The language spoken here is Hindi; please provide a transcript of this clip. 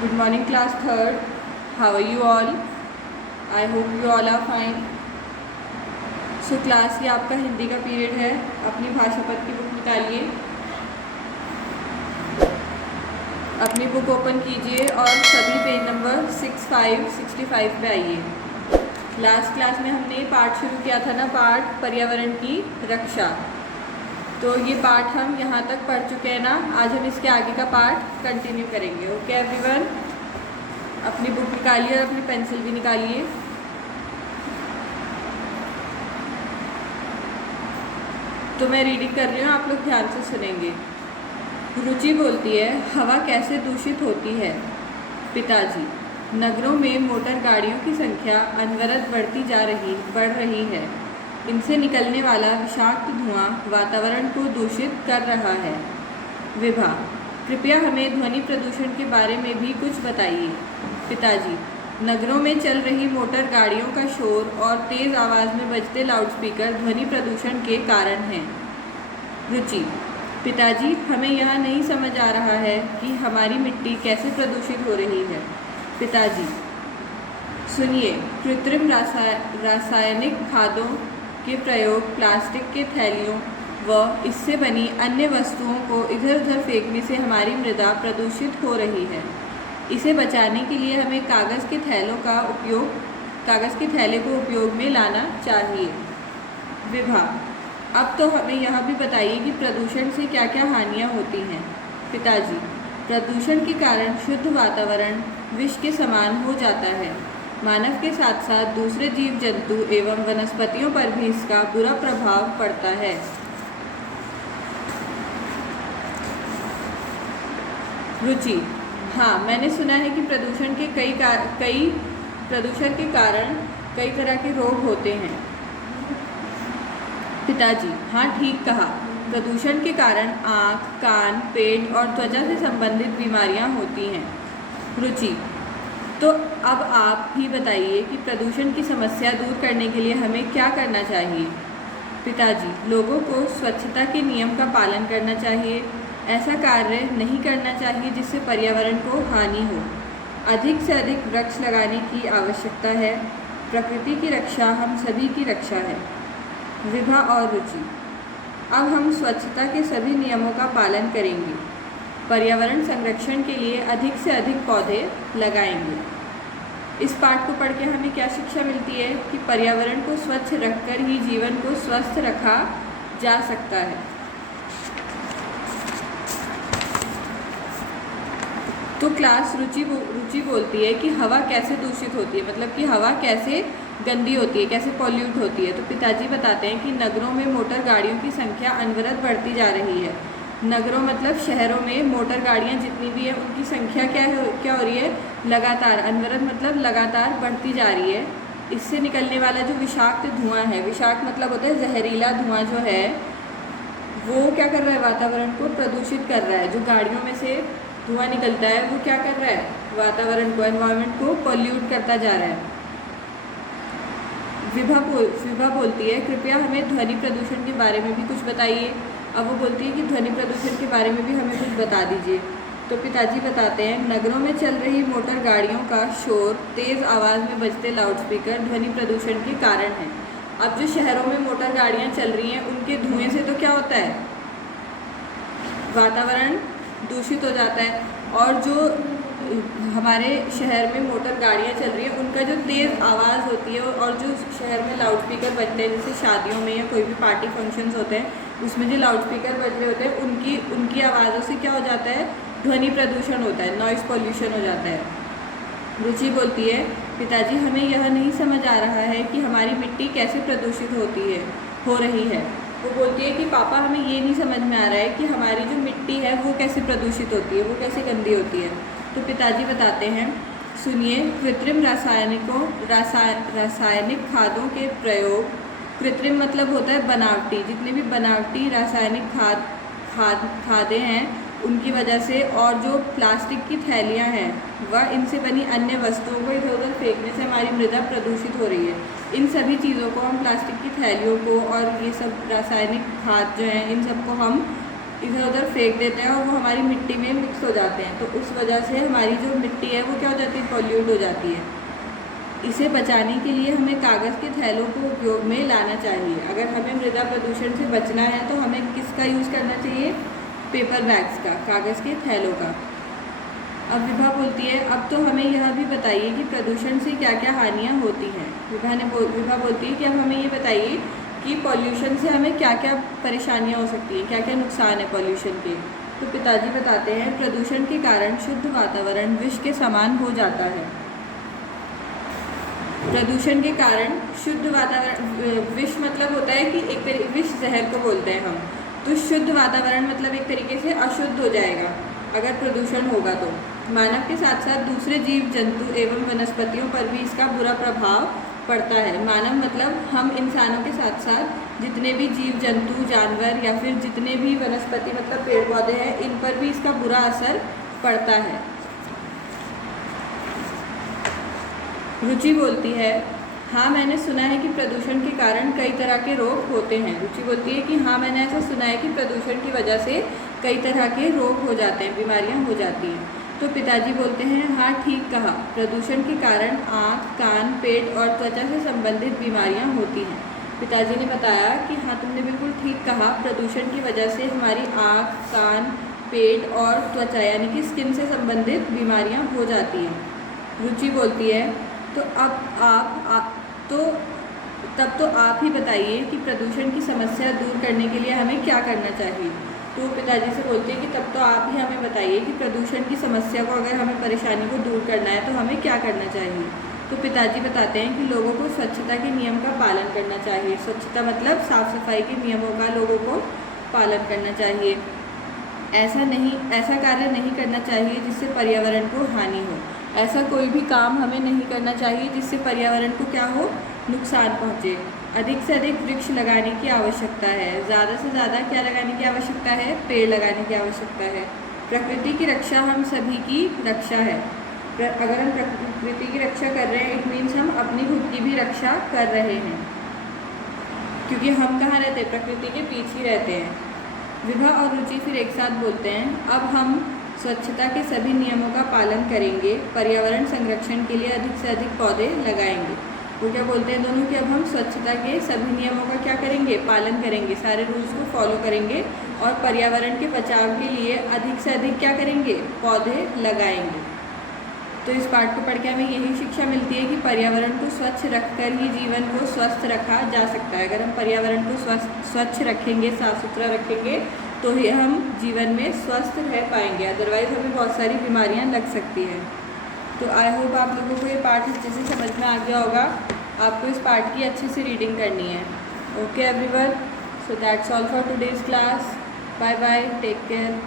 Good morning, class third. How are you all? I hope you all are fine. So class ये आपका हिंदी का पीरियड है. अपनी भाषा पद की बुक निकालिए, अपनी बुक ओपन कीजिए और सभी पेज नंबर 65 पे आइए. लास्ट क्लास में हमने पाठ शुरू किया था ना, पाठ पर्यावरण की रक्षा. तो ये पाठ हम यहाँ तक पढ़ चुके हैं ना. आज हम इसके आगे का पाठ कंटिन्यू करेंगे. ओके एवरीवन, अपनी बुक निकालिए और अपनी पेंसिल भी निकालिए. तो मैं रीडिंग कर रही हूँ, आप लोग ध्यान से सुनेंगे. रुचि बोलती है, हवा कैसे दूषित होती है. पिताजी, नगरों में मोटर गाड़ियों की संख्या अनवरत बढ़ रही है. इनसे निकलने वाला विषाक्त धुआं वातावरण को दूषित कर रहा है. विभा, कृपया हमें ध्वनि प्रदूषण के बारे में भी कुछ बताइए. पिताजी, नगरों में चल रही मोटर गाड़ियों का शोर और तेज़ आवाज़ में बजते लाउडस्पीकर ध्वनि प्रदूषण के कारण हैं. रुचि, पिताजी, हमें यह नहीं समझ आ रहा है कि हमारी मिट्टी कैसे प्रदूषित हो रही है. पिताजी, सुनिए, कृत्रिम रासायनिक खादों के प्रयोग, प्लास्टिक के थैलियों व इससे बनी अन्य वस्तुओं को इधर उधर फेंकने से हमारी मृदा प्रदूषित हो रही है. इसे बचाने के लिए हमें कागज़ के थैले को उपयोग में लाना चाहिए. विभा, अब तो हमें यह भी बताइए कि प्रदूषण से क्या क्या हानियाँ होती हैं. पिताजी, प्रदूषण के कारण शुद्ध वातावरण विष के समान हो जाता है. मानव के साथ साथ दूसरे जीव जंतु एवं वनस्पतियों पर भी इसका बुरा प्रभाव पड़ता है. रुचि, हाँ, मैंने सुना है कि प्रदूषण के कारण कई तरह के रोग होते हैं. पिताजी, हाँ, ठीक कहा. प्रदूषण के कारण आँख, कान, पेट और त्वचा से संबंधित बीमारियां होती हैं. रुचि, तो अब आप ही बताइए कि प्रदूषण की समस्या दूर करने के लिए हमें क्या करना चाहिए. पिताजी, लोगों को स्वच्छता के नियम का पालन करना चाहिए. ऐसा कार्य नहीं करना चाहिए जिससे पर्यावरण को हानि हो. अधिक से अधिक वृक्ष लगाने की आवश्यकता है. प्रकृति की रक्षा हम सभी की रक्षा है. विभा और रुचि, अब हम स्वच्छता के सभी नियमों का पालन करेंगे. पर्यावरण संरक्षण के लिए अधिक से अधिक पौधे लगाएंगे. इस पाठ को पढ़ के हमें क्या शिक्षा मिलती है कि पर्यावरण को स्वच्छ रखकर ही जीवन को स्वस्थ रखा जा सकता है. तो क्लास रुचि बोलती है कि हवा कैसे दूषित होती है, मतलब कि हवा कैसे गंदी होती है, कैसे पॉल्यूट होती है. तो पिताजी बताते हैं कि नगरों में मोटर गाड़ियों की संख्या अनवरत बढ़ती जा रही है. नगरों मतलब शहरों में मोटर गाड़ियाँ जितनी भी है उनकी संख्या क्या हो रही है, लगातार. अनवरत मतलब लगातार बढ़ती जा रही है. इससे निकलने वाला जो विषाक्त धुआं है, विषाक्त मतलब होता है जहरीला धुआं, जो है वो क्या कर रहा है, वातावरण को प्रदूषित कर रहा है. जो गाड़ियों में से धुआं निकलता है वो क्या कर रहा है, वातावरण को, एनवायरनमेंट को पॉल्यूट करता जा रहा है. विभा बोलती है, कृपया हमें ध्वनि प्रदूषण के बारे में भी कुछ बताइए. अब वो बोलती है कि ध्वनि प्रदूषण के बारे में भी हमें कुछ बता दीजिए. तो पिताजी बताते हैं, नगरों में चल रही मोटर गाड़ियों का शोर, तेज़ आवाज़ में बजते लाउडस्पीकर ध्वनि प्रदूषण के कारण है. अब जो शहरों में मोटर गाड़ियाँ चल रही हैं उनके धुएँ से तो क्या होता है, वातावरण दूषित हो जाता है. और जो हमारे शहर में मोटर गाड़ियाँ चल रही हैं उनका जो तेज़ आवाज़ होती है और जो शहर में लाउडस्पीकर बजते हैं, जैसे शादियों में या कोई भी पार्टी फंक्शंस होते हैं उसमें जो लाउडस्पीकर बज रहे होते हैं उनकी आवाज़ों से क्या हो जाता है, ध्वनि प्रदूषण होता है, नॉइज़ पॉल्यूशन हो जाता है. रुचि बोलती है, पिताजी, हमें यह नहीं समझ आ रहा है कि हमारी मिट्टी कैसे प्रदूषित हो रही है. वो बोलती है कि पापा, हमें ये नहीं समझ में आ रहा है कि हमारी जो मिट्टी है वो कैसे प्रदूषित होती है, वो कैसे गंदी होती है. तो पिताजी बताते हैं, सुनिए, कृत्रिम रासायनिक खादों के प्रयोग, कृत्रिम मतलब होता है बनावटी, जितने भी बनावटी रासायनिक खादें हैं उनकी वजह से, और जो प्लास्टिक की थैलियाँ हैं वह इनसे बनी अन्य वस्तुओं को इधर उधर फेंकने से हमारी मृदा प्रदूषित हो रही है. इन सभी चीज़ों को हम, प्लास्टिक की थैलियों को और ये सब रासायनिक खाद जो हैं, इन सबको हम इधर उधर फेंक देते हैं और वो हमारी मिट्टी में मिक्स हो जाते हैं, तो उस वजह से हमारी जो मिट्टी है वो क्या हो जाती है, पॉल्यूट हो जाती है। इसे बचाने के लिए हमें कागज़ के थैलों को उपयोग में लाना चाहिए। अगर हमें मृदा प्रदूषण से बचना है तो हमें किसका यूज़ करना चाहिए, पेपर बैग्स का, कागज़ के थैलों का। अब विभा बोलती है अब तो हमें यह भी बताइए कि प्रदूषण से क्या क्या हानियाँ होती हैं। विभा बोलती है कि अब हमें ये बताइए कि पॉल्यूशन से हमें क्या क्या परेशानियाँ हो सकती हैं, क्या क्या नुकसान है पॉल्यूशन के। तो पिताजी बताते हैं प्रदूषण के कारण शुद्ध वातावरण विष के समान हो जाता है। प्रदूषण के कारण शुद्ध वातावरण, विष मतलब होता है कि एक विष जहर को बोलते हैं हम, तो शुद्ध वातावरण मतलब एक तरीके से अशुद्ध हो जाएगा अगर प्रदूषण होगा तो। मानव के साथ साथ दूसरे जीव जंतु एवं वनस्पतियों पर भी इसका बुरा प्रभाव पड़ता है। मानव मतलब हम इंसानों के साथ साथ जितने भी जीव जंतु जानवर या फिर जितने भी वनस्पति मतलब पेड़ पौधे हैं, इन पर भी इसका बुरा असर पड़ता है। रुचि बोलती है हाँ मैंने सुना है कि प्रदूषण के कारण कई तरह के रोग होते हैं। रुचि बोलती है कि हाँ मैंने ऐसा सुना है कि प्रदूषण की वजह से कई तरह के रोग हो जाते हैं, बीमारियां हो जाती हैं। तो पिताजी बोलते हैं हाँ ठीक कहा, प्रदूषण के कारण आँख, कान, पेट और त्वचा से संबंधित बीमारियां होती हैं। पिताजी ने बताया कि हाँ तुमने बिल्कुल ठीक कहा, प्रदूषण की वजह से हमारी आँख, कान, पेट और त्वचा यानी कि स्किन से संबंधित बीमारियां हो जाती हैं। रुचि बोलती है तो अब तब तो आप ही बताइए कि प्रदूषण की समस्या दूर करने के लिए हमें क्या करना चाहिए। तो पिताजी से बोलते हैं कि तब तो आप ही हमें बताइए कि प्रदूषण की समस्या को, अगर हमें परेशानी को दूर करना है तो हमें क्या करना चाहिए। तो पिताजी बताते हैं कि लोगों को स्वच्छता के नियम का पालन करना चाहिए। स्वच्छता मतलब साफ सफाई के नियमों का लोगों को पालन करना चाहिए। ऐसा कार्य नहीं करना चाहिए जिससे पर्यावरण को हानि हो। ऐसा कोई भी काम हमें नहीं करना चाहिए जिससे पर्यावरण को क्या हो, नुकसान पहुँचे। अधिक से अधिक वृक्ष लगाने की आवश्यकता है। ज़्यादा से ज़्यादा क्या लगाने की आवश्यकता है, पेड़ लगाने की आवश्यकता है। प्रकृति की रक्षा हम सभी की रक्षा है। अगर हम प्रकृति की रक्षा कर रहे हैं इट मीन्स हम अपनी खुद की भी रक्षा कर रहे हैं, क्योंकि हम कहाँ रहते हैं, प्रकृति के पीछे ही रहते हैं। विभा और रुचि फिर एक साथ बोलते हैं अब हम स्वच्छता के सभी नियमों का पालन करेंगे, पर्यावरण संरक्षण के लिए अधिक से अधिक पौधे लगाएंगे। वो क्या बोलते हैं दोनों कि अब हम स्वच्छता के सभी नियमों का क्या करेंगे, पालन करेंगे, सारे रूल्स को फॉलो करेंगे और पर्यावरण के बचाव के लिए अधिक से अधिक क्या करेंगे, पौधे लगाएंगे। तो इस पाठ को पढ़ के हमें यही शिक्षा मिलती है कि पर्यावरण को स्वच्छ रखकर ही जीवन को स्वस्थ रखा जा सकता है। अगर हम पर्यावरण को स्वच्छ रखेंगे, साफ सुथरा रखेंगे तो ही हम जीवन में स्वस्थ रह पाएंगे, अदरवाइज़ हमें बहुत सारी बीमारियां लग सकती हैं। तो आई होप आप लोगों को ये पाठ अच्छे से समझ में आ गया होगा। आपको इस पाठ की अच्छे से रीडिंग करनी है। Okay everyone, so that's all for today's class. Bye bye, take care.